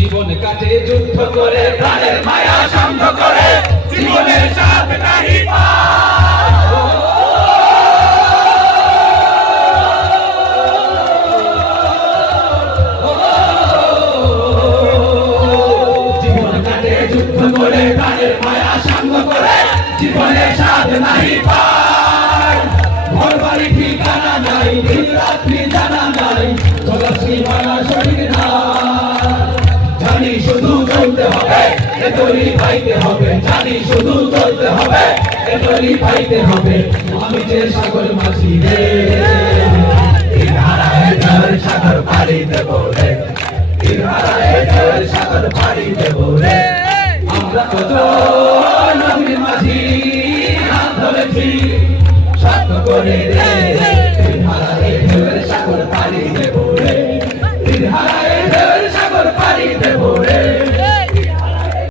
জীবন কাটে যুদ্ধ করে, প্রাণের মায়া শান্ত করে, জীবনের স্বাদ নাহি জীবন কাটে যুদ্ধ করে, প্রাণের মায়া শান্ত করে, জীবনের স্বাদ নাহি পায়। ঘর বাড়ি ঠিকানা নাই, দিন রাত্রি জানা নাই, চলার সীমানা সঠিক না। জানি শুধু চলতে হবে, এতই পাইতে হবে, জানি শুধু চলতে হবে, এতই পাইতে হবে। আমি যে সাগর মাঝি রে, হারায় ঢের সাগর পাড়ি দেব রে, হারায় ঢের সাগর পাড়ি দেব রে। আমরা কত নদীর মাঝি হাত ধরেছি, সাথ করে রে, হারায় ঢের সাগর পাড়ি দেব।